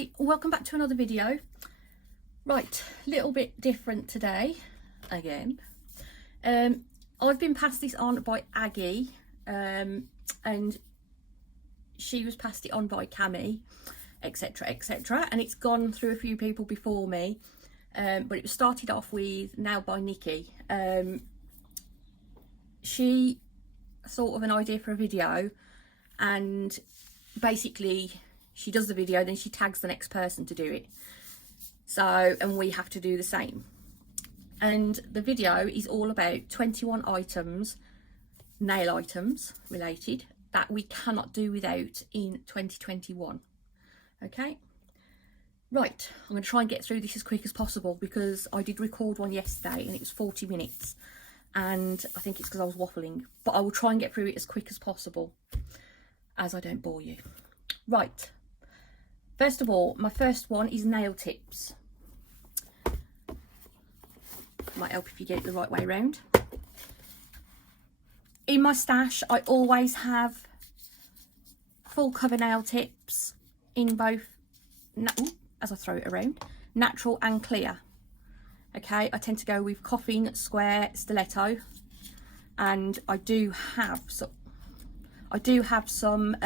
Hi, welcome back to another video. Right, little bit different today again. I've been passed this on by Aggie, and she was passed it on by Cammy, etc, etc, and it's gone through a few people before me, but it was started off with now by Nikki. She thought of an idea for a video, and basically she does the video, then she tags the next person to do it. So, and we have to do the same. And the video is all about 21 items, nail items related, that we cannot do without in 2021. Okay? Right, I'm going to try and get through this as quick as possible because I did record one yesterday and it was 40 minutes. And I think it's because I was waffling. But I will try and get through it as quick as possible, as I don't bore you. Right. First of all, my first one is nail tips. Might help if you get it the right way around. In my stash, I always have full cover nail tips in both, as I throw it around, natural and clear. Okay, I tend to go with coffin, square, stiletto, and I do have some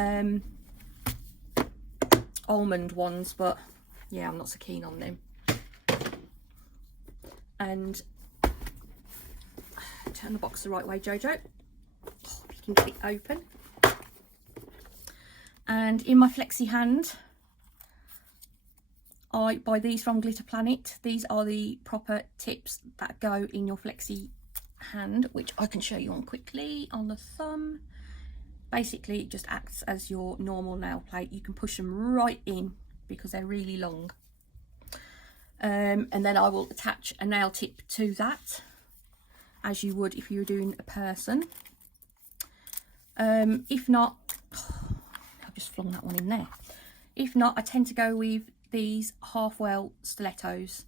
almond ones, but yeah, I'm not so keen on them. And turn the box the right way, Jojo. Oh, if you can get it open. And in my Flexi Hand, I buy these from Glitter Planet. These are the proper tips that go in your Flexi Hand, which I can show you on quickly on the thumb. Basically, it just acts as your normal nail plate. You can push them right in because they're really long. And then I will attach a nail tip to that, as you would if you were doing a person. If not, I've just flung that one in there. If not, I tend to go with these half-well stilettos,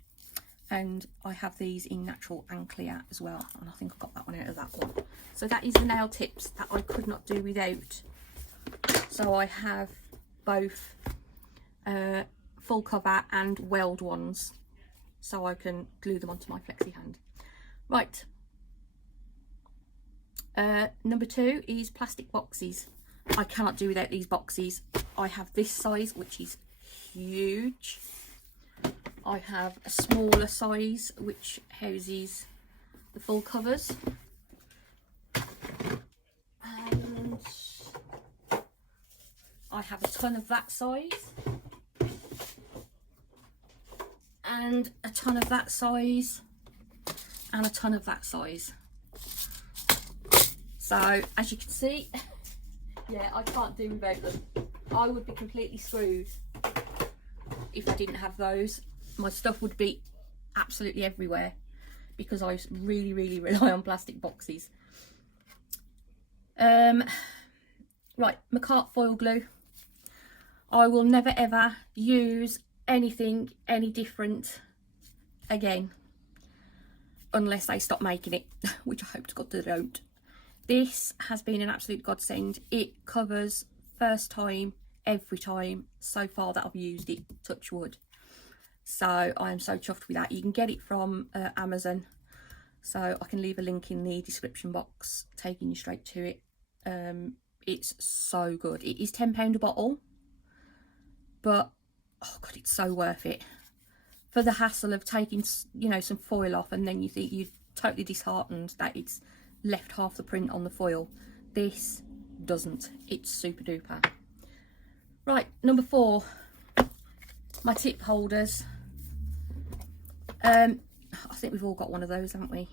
and I have these in natural and clear as well, and I think I got that one out of that one. So that is the nail tips that I could not do without. So I have both full cover and weld ones, so I can glue them onto my Flexi Hand. Right, number 2 is plastic boxes. I cannot do without these boxes. I have this size, which is huge. I have a smaller size which houses the full covers, and I have a ton of that size and a ton of that size and a ton of that size. So as you can see, yeah, I can't do without them. I would be completely screwed if I didn't have those. My stuff would be absolutely everywhere because I really rely on plastic boxes. Right, McCart foil glue. I will never ever use anything any different again unless they stop making it, which I hope to God they don't. This has been an absolute godsend. It covers first time every time so far that I've used it, touch wood. So I am so chuffed with that. You can get it from Amazon, so I can leave a link in the description box taking you straight to it. It's so good. It is £10 a bottle, but oh god, it's so worth it for the hassle of taking, you know, some foil off, and then you think you're totally disheartened that it's left half the print on the foil. This doesn't. It's super duper. Right, number 4, my tip holders. I think we've all got one of those, haven't we?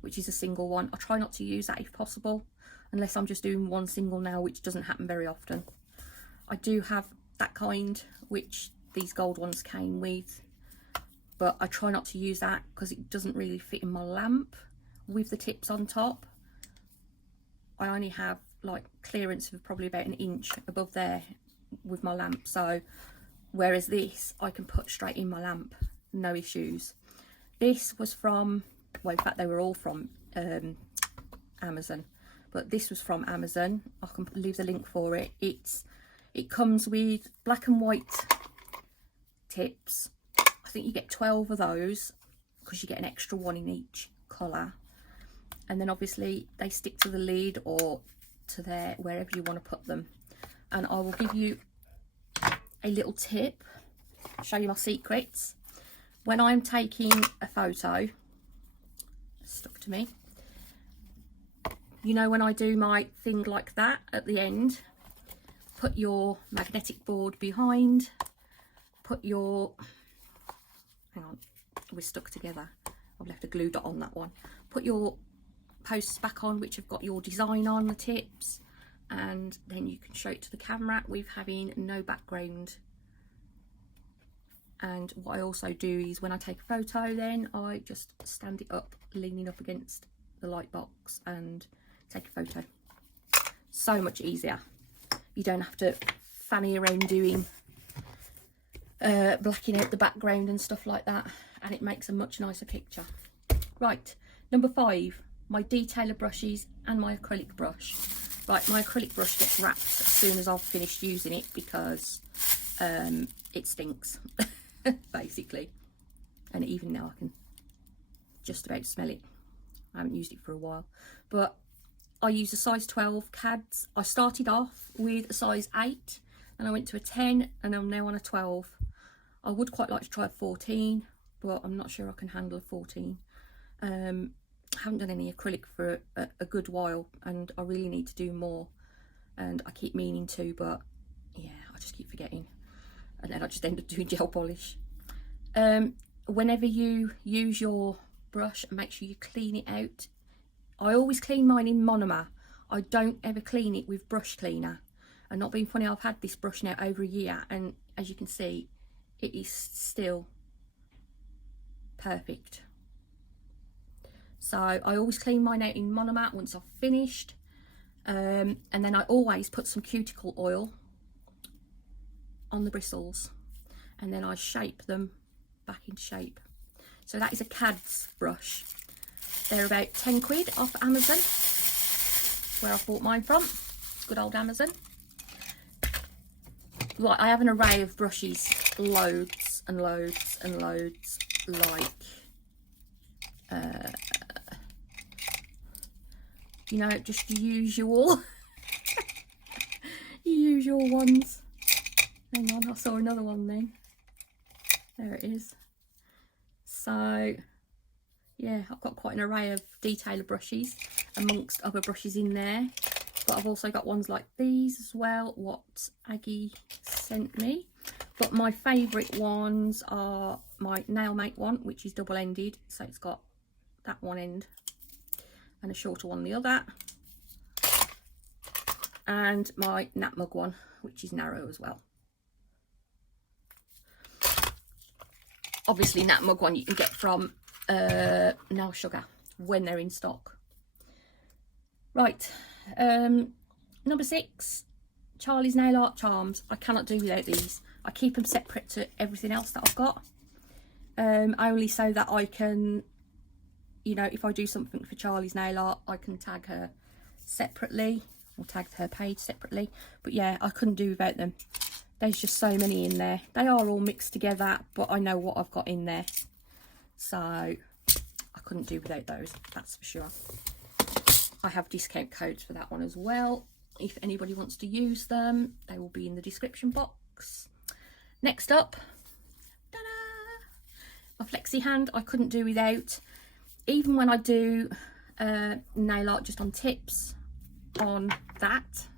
Which is a single one. I try not to use that if possible, unless I'm just doing one single nail, which doesn't happen very often. I do have that kind, which these gold ones came with, but I try not to use that because it doesn't really fit in my lamp with the tips on top. I only have like clearance of probably about 1 inch above there with my lamp, so whereas this I can put straight in my lamp, no issues. This was from, well, in fact they were all from Amazon, but this was from Amazon. I can leave the link for it. It comes with black and white tips. I think you get 12 of those because you get an extra one in each colour. And then obviously they stick to the lid or to there, wherever you want to put them. And I will give you a little tip, show you my secrets. When I'm taking a photo, stuck to me, you know, when I do my thing like that at the end, put your magnetic board behind, put your, hang on, we're stuck together, I've left a glue dot on that one. Put your posts back on which have got your design on the tips, and then you can show it to the camera with having no background. And what I also do is when I take a photo, then I just stand it up, leaning up against the light box and take a photo. So much easier. You don't have to fanny around doing blacking out the background and stuff like that, and it makes a much nicer picture. Right, number 5, my detailer brushes and my acrylic brush. Right, my acrylic brush gets wrapped as soon as I've finished using it because it stinks. Basically, and even now I can just about smell it. I haven't used it for a while, but I use a size 12 CADs. I started off with a size 8 and I went to a 10 and I'm now on a 12. I would quite like to try a 14, but I'm not sure I can handle a 14. I haven't done any acrylic for a good while and I really need to do more, and I keep meaning to, but yeah, I just keep forgetting. And then I just end up doing gel polish. Whenever you use your brush, make sure you clean it out. I always clean mine in Monomat. I don't ever clean it with brush cleaner. And not being funny, I've had this brush now over a year, and as you can see, it is still perfect. So I always clean mine out in Monomat once I've finished. And then I always put some cuticle oil on the bristles, and then I shape them back into shape. So that is a CADs brush. They're about 10 quid off Amazon, where I bought mine from. Good old Amazon. Right, I have an array of brushes, loads and loads and loads, like you know, just your usual usual ones. Hang on, I saw another one then. There it is. So yeah, I've got quite an array of detailer brushes amongst other brushes in there, but I've also got ones like these as well, what Aggie sent me. But my favourite ones are my Nailmate one, which is double-ended, so it's got that one end and a shorter one the other, and my Nat Mug one, which is narrow as well. Obviously Nat Mug one you can get from Nail Sugar when they're in stock. Right, number 6, Charlie's Nail Art Charms. I cannot do without these. I keep them separate to everything else that I've got, only so that I can, you know, if I do something for Charlie's Nail Art, I can tag her separately, or tag her page separately. But yeah, I couldn't do without them. There's just so many in there. They are all mixed together, but I know what I've got in there, so I couldn't do without those, that's for sure. I have discount codes for that one as well. If anybody wants to use them, they will be in the description box. Next up, ta-da! My Flexi Hand. I couldn't do without. Even when I do nail art just on tips on that,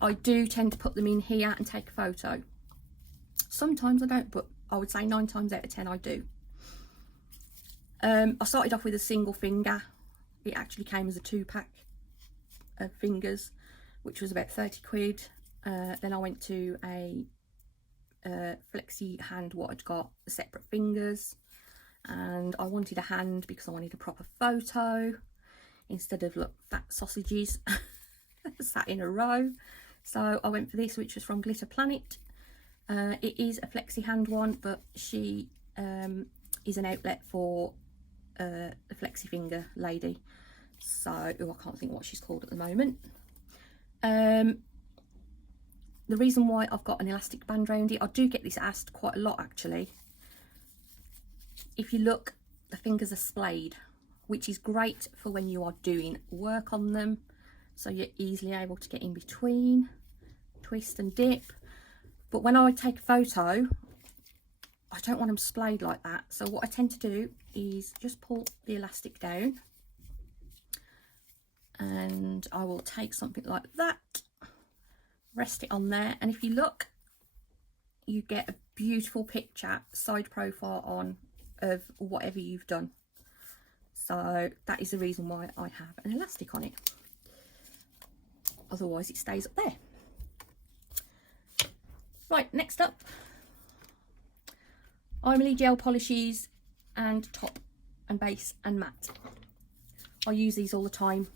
I do tend to put them in here and take a photo. Sometimes I don't, but I would say 9 times out of 10 I do. I started off with a single finger. It actually came as a 2-pack of fingers, which was about 30 quid. Then I went to a Flexi Hand, what I'd got separate fingers, and I wanted a hand because I wanted a proper photo instead of, look, fat sausages sat in a row. So I went for this, which was from Glitter Planet. It is a Flexi Hand one, but she is an outlet for the Flexi Finger lady. So, oh, I can't think what she's called at the moment. the reason why I've got an elastic band around it, I do get this asked quite a lot actually. If you look, the fingers are splayed, which is great for when you are doing work on them, so you're easily able to get in between, twist and dip. But when I take a photo, I don't want them splayed like that, so what I tend to do is just pull the elastic down, and I will take something like that, rest it on there, and if you look, you get a beautiful picture, side profile on, of whatever you've done. So that is the reason why I have an elastic on it, otherwise it stays up there. Right, next up, Emily gel polishes and top and base and matte. I use these all the time,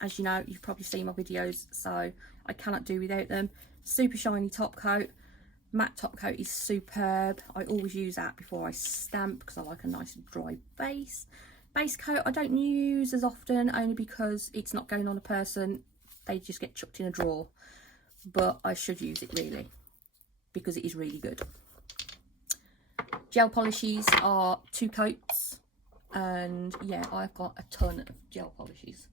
as you know, you've probably seen my videos, so I cannot do without them. Super shiny top coat, matte top coat is superb. I always use that before I stamp because I like a nice dry base. Base coat I don't use as often, only because it's not going on a person, they just get chucked in a drawer, but I should use it really because it is really good. Gel polishes are 2 coats, and yeah, I've got a ton of gel polishes.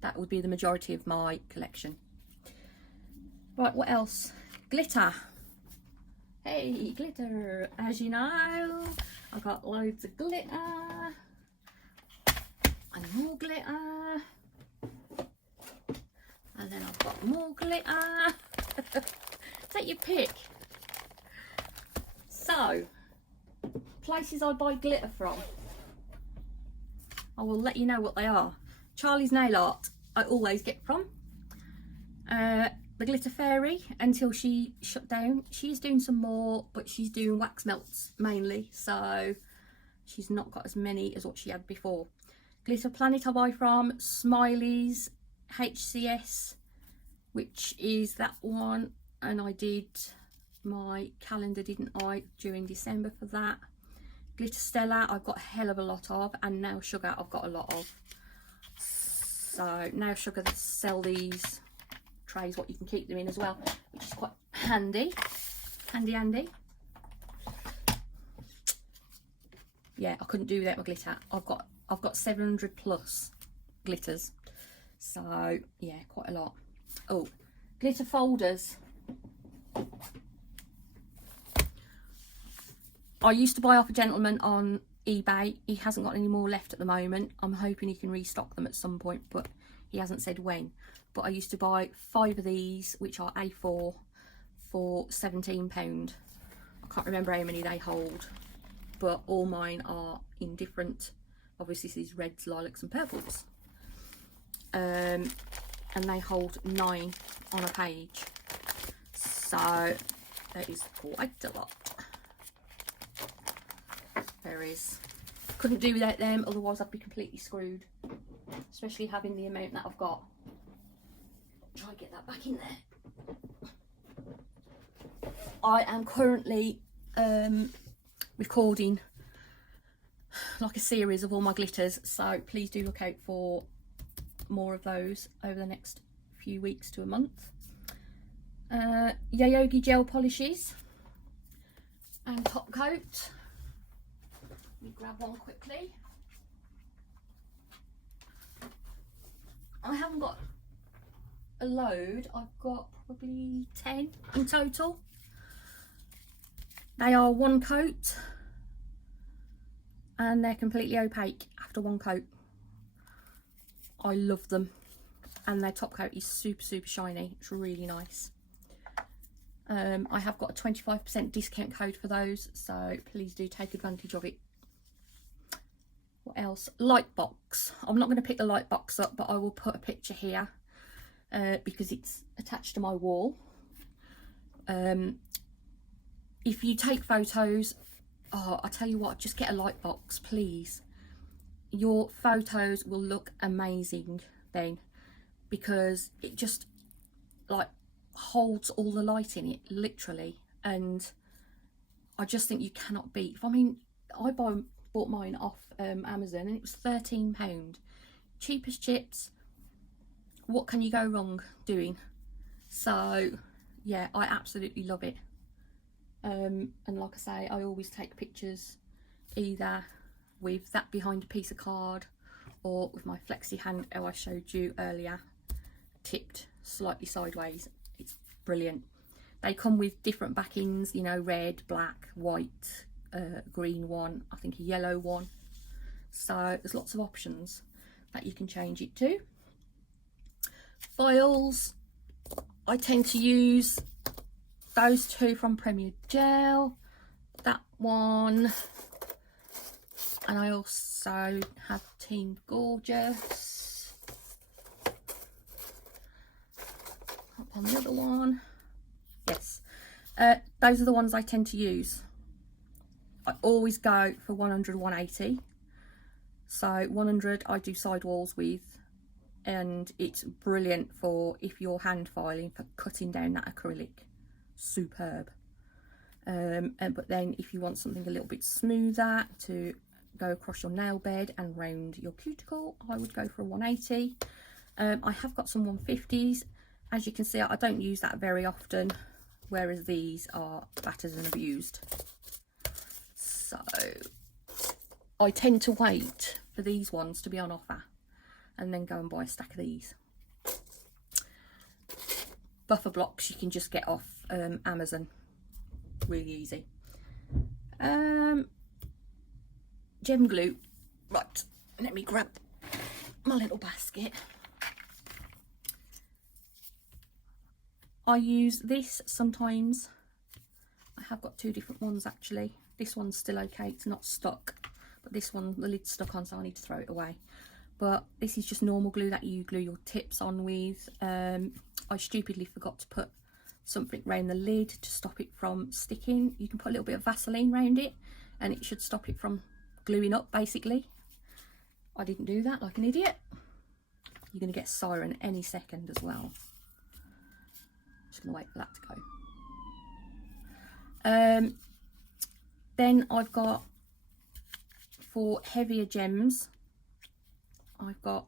That would be the majority of my collection. Right, what else? Glitter. Hey, glitter. As you know, I've got loads of glitter and more glitter, and then I've got more glitter. Take your pick. So, places I buy glitter from, I will let you know what they are. Charlie's Nail Art I always get from. The Glitter Fairy, until she shut down. She's doing some more, but she's doing wax melts mainly, so she's not got as many as what she had before. Glitter Planet I buy from. Smiley's HCS, which is that one, and I did my calendar, didn't I, during December for that. Glitter Stella I've got a hell of a lot of, and Now Sugar I've got a lot of. So Now Sugar sell these trays what you can keep them in as well, which is quite handy. Handy. Yeah, I couldn't do without my glitter. I've got 700 plus glitters, so yeah, quite a lot. Oh, glitter folders. I used to buy off a gentleman on eBay. He hasn't got any more left at the moment. I'm hoping he can restock them at some point, but he hasn't said when. But I used to buy 5 of these, which are A4, for £17. I can't remember how many they hold, but all mine are in different, obviously these reds, lilacs and purples. And they hold 9 on a page. So that is quite a lot. There is. Couldn't do without them, otherwise I'd be completely screwed, especially having the amount that I've got. Try and get that back in there. I am currently recording like a series of all my glitters, so please do look out for more of those over the next few weeks to a month. Yayogi gel polishes and top coat. Let me grab one quickly. I haven't got a load, I've got probably 10 in total. They are 1 coat and they're completely opaque after 1 coat. I love them, and their top coat is super shiny. It's really nice. I have got a 25% discount code for those, so please do take advantage of it. What else? Light box. I'm not going to pick the light box up, but I will put a picture here because it's attached to my wall. If you take photos, oh, I tell you what, just get a light box, please. Your photos will look amazing then, because it just like holds all the light in it, literally. And I just think you cannot beat. I mean, I bought mine off Amazon and it was £13, cheap as chips. What can you go wrong doing? So yeah, I absolutely love it. And like I say, I always take pictures either with that behind a piece of card or with my Flexi Hand, how I showed you earlier, tipped slightly sideways. It's brilliant. They come with different backings, you know, red, black, white, green one, I think a yellow one. So there's lots of options that you can change it to. Foils, I tend to use those two from Premier Gel, that one, and I also have Team Gorgeous. Up on the other one, yes, those are the ones I tend to use. I always go for 100, 180. So 100 I do sidewalls with, and it's brilliant for if you're hand filing, for cutting down that acrylic. Superb. But then if you want something a little bit smoother to go across your nail bed and round your cuticle, I would go for a 180. I have got some 150s. As you can see, I don't use that very often, whereas these are battered and abused. So I tend to wait for these ones to be on offer and then go and buy a stack of these. Buffer blocks you can just get off Amazon, really easy. Gem glue, right, let me grab my little basket. I use this sometimes. I have got two different ones actually. This one's still okay, it's not stuck, but this one, the lid's stuck on, so I need to throw it away. But this is just normal glue that you glue your tips on with. I stupidly forgot to put something around the lid to stop it from sticking. You can put a little bit of Vaseline around it and it should stop it from gluing up, basically. I didn't do that, like an idiot. You're going to get a siren any second as well. Just going to wait for that to go. Then I've got, for heavier gems, I've got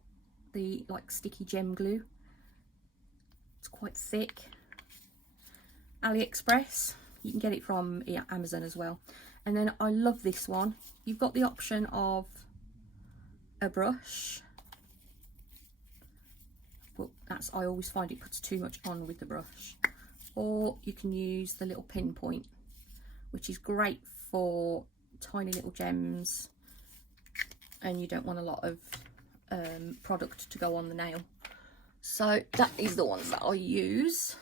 the like sticky gem glue. It's quite thick. AliExpress, you can get it from Amazon as well. And then I love this one. You've got the option of a brush. Well, that's, I always find it puts too much on with the brush. Or you can use the little pinpoint, which is great for tiny little gems and you don't want a lot of product to go on the nail. So that is the ones that I use.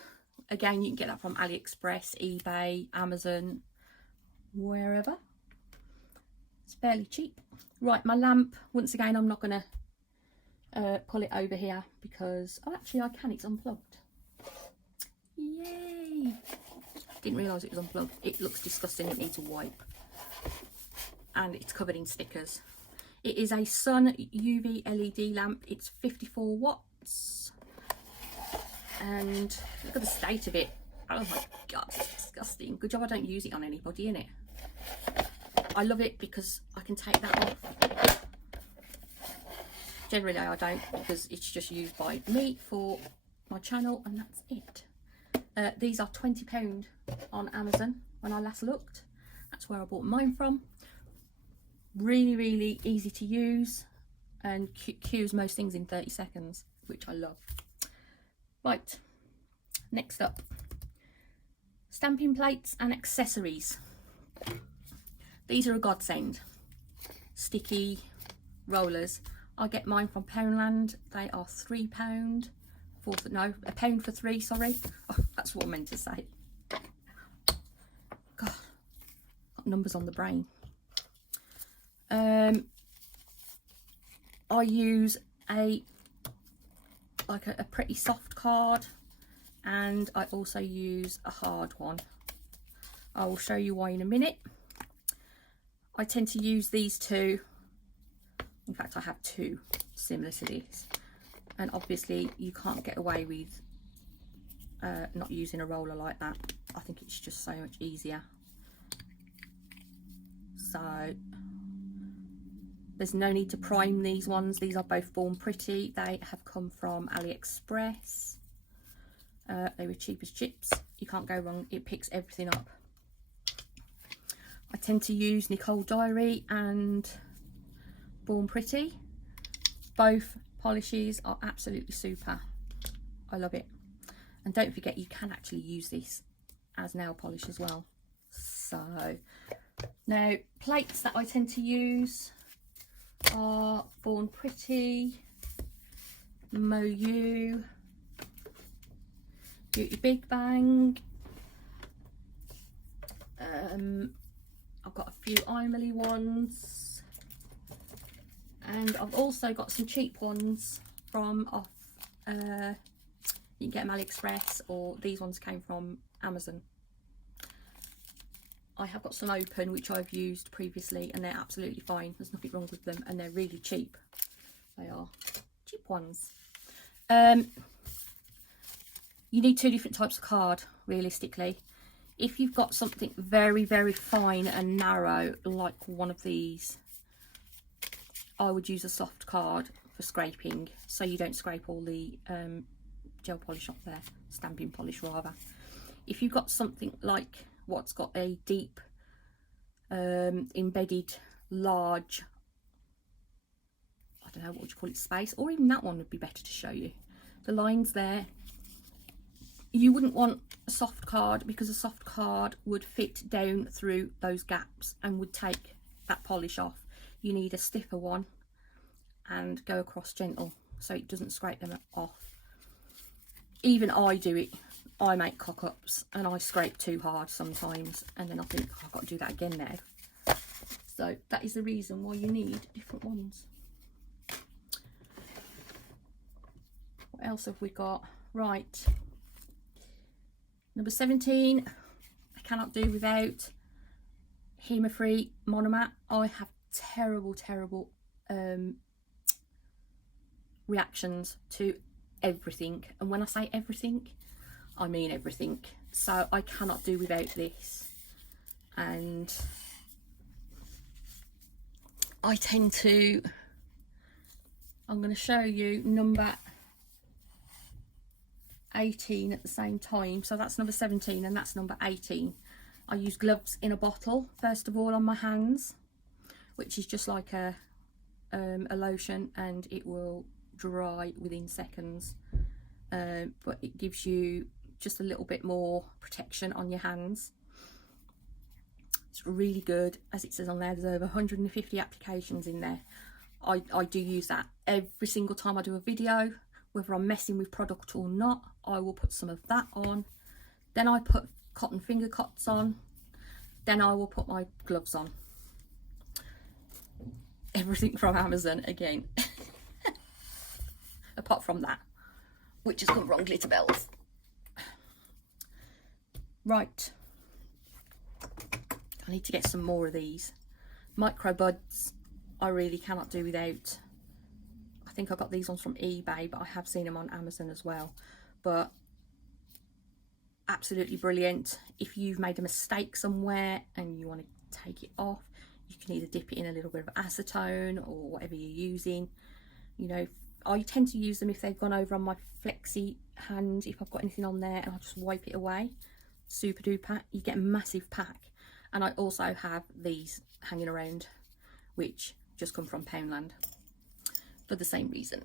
Again, you can get that from AliExpress, eBay, Amazon, wherever. It's fairly cheap. Right, my lamp, once again, I'm not going to pull it over here because, oh, actually I can, it's unplugged. Yay! Didn't realise it was unplugged. It looks disgusting, it needs a wipe. And it's covered in stickers. It is a Sun UV LED lamp. It's 54 watts. And look at the state of it. Oh my god, it's disgusting. Good job I don't use it on anybody, innit? I love it because I can take that off. Generally I don't, because it's just used by me for my channel and that's it. These are £20 on Amazon when I last looked. That's where I bought mine from. Really, really easy to use and cues most things in 30 seconds, which I love. Right, next up, stamping plates and accessories. These are a godsend. Sticky rollers. I get mine from Poundland. They are £3 for, no, £1 for 3, sorry. Oh, that's what I meant to say. God, got numbers on the brain. I use a pretty soft card and I also use a hard one. I will show you why in a minute. I tend to use these two. In fact, I have two similar to this, and obviously you can't get away with not using a roller like that. I think it's just so much easier. So there's no need to prime these ones. These are both Born Pretty. They have come from AliExpress. They were cheap as chips. You can't go wrong. It picks everything up. I tend to use Nicole Diary and Born Pretty. Both polishes are absolutely super. I love it. And don't forget, you can actually use this as nail polish as well. So now, plates that I tend to use are Born Pretty, MoU, Beauty Big Bang. I've got a few Imely ones, and I've also got some cheap ones from off. You can get them AliExpress, or these ones came from Amazon. I have got some open which I've used previously, and they're absolutely fine. There's nothing wrong with them, and they're really cheap. They are cheap ones. You need two different types of card, realistically. If you've got something very, very fine and narrow, like one of these, I would use a soft card for scraping, so you don't scrape all the gel polish off there, stamping polish rather. If you've got something like what's got a deep embedded large, I don't know, what would you call it, space, or even that one would be better to show you. The lines there, you wouldn't want a soft card, because a soft card would fit down through those gaps and would take that polish off. You need a stiffer one and go across gentle so it doesn't scrape them off. Even I do it. I make cock-ups and I scrape too hard sometimes, and then I think, oh, I've got to do that again now. So that is the reason why you need different ones. What else have we got? Right. Number 17, I cannot do without Hema-free Monomat. I have terrible reactions to everything, and when I say everything, I mean everything. So I cannot do without this, and I tend to, I'm going to show you number 18 at the same time. So that's number 17 and that's number 18. I use gloves in a bottle first of all on my hands, which is just like a lotion, and it will dry within seconds, but it gives you just a little bit more protection on your hands. It's really good. As it says on there, there's over 150 applications in there. I do use that every single time I do a video, whether I'm messing with product or not. I will put some of that on, then I put cotton finger cots on, then I will put my gloves on. Everything from Amazon again. Apart from that, which has got wrong glitter bells. Right, I need to get some more of these micro buds. I really cannot do without. I think I got these ones from eBay, but I have seen them on Amazon as well. But absolutely brilliant. If you've made a mistake somewhere and you want to take it off, you can either dip it in a little bit of acetone or whatever you're using. You know, I tend to use them if they've gone over on my Flexi Hand, if I've got anything on there, and I'll just wipe it away. Super duper. You get a massive pack. And I also have these hanging around, which just come from Poundland for the same reason.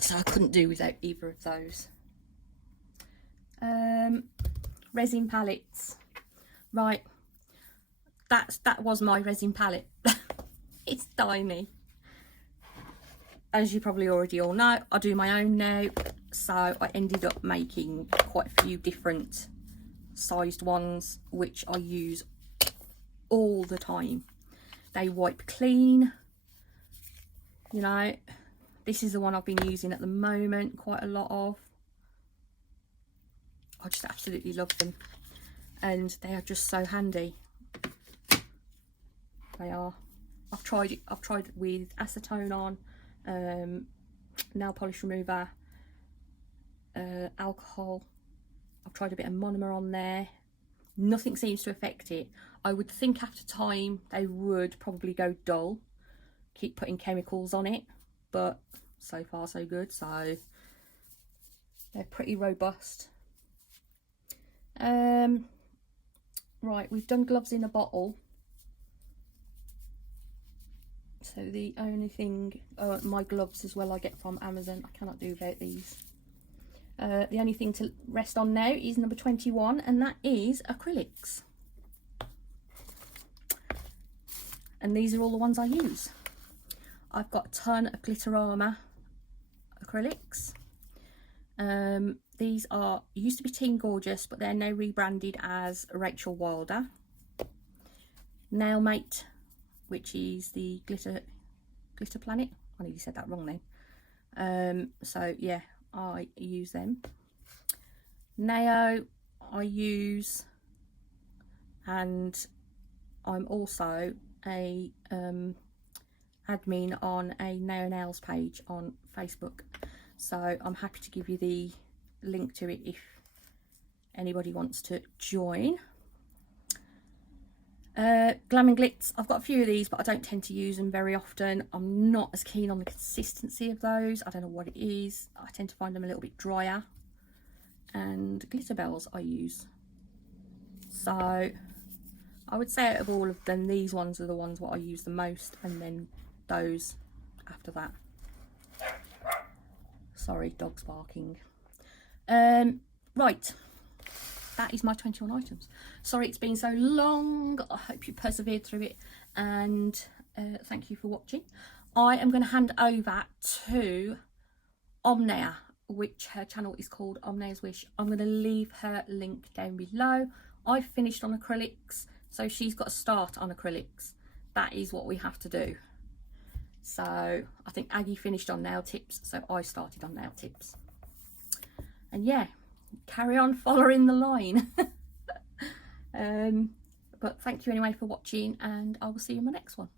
So I couldn't do without either of those. Resin palettes. Right, that was my resin palette. It's tiny. As you probably already all know, I do my own now, so I ended up making quite a few different sized ones, which I use all the time. They wipe clean. You know, this is the one I've been using at the moment quite a lot of. I just absolutely love them, and they are just so handy. They are. I've tried it with acetone on, nail polish remover, alcohol. I've tried a bit of monomer on there. Nothing seems to affect it. I would think after time they would probably go dull, keep putting chemicals on it, but so far so good. So They're pretty robust. Right, we've done gloves in a bottle. So the only thing, my gloves as well I get from Amazon. I cannot do without these. The only thing to rest on now is number 21, and that is acrylics. And these are all the ones I use. I've got a ton of Glitterama acrylics. These used to be Teen Gorgeous, but they're now rebranded as Rachel Wilder. Nail Mate, which is the glitter planet. I nearly said that wrong then. So yeah, I use them. Nao I use, and I'm also a admin on a Nao Nails page on Facebook, so I'm happy to give you the link to it if anybody wants to join. Glam and Glitz, I've got a few of these, but I don't tend to use them very often. I'm not as keen on the consistency of those. I don't know what it is. I tend to find them a little bit drier. And Glitter Bells I use. So I would say out of all of them, these ones are the ones what I use the most, and then those after that. Sorry, dog's barking. Right, that is my 21 items. Sorry it's been so long. I hope you persevered through it, and thank you for watching. I am going to hand over to Omnia, which her channel is called Omnia's Wish. I'm going to leave her link down below. I've finished on acrylics, so she's got to start on acrylics. That is what we have to do. So I think Aggie finished on nail tips, so I started on nail tips. And yeah, carry on following the line. But thank you anyway for watching, and I will see you in my next one.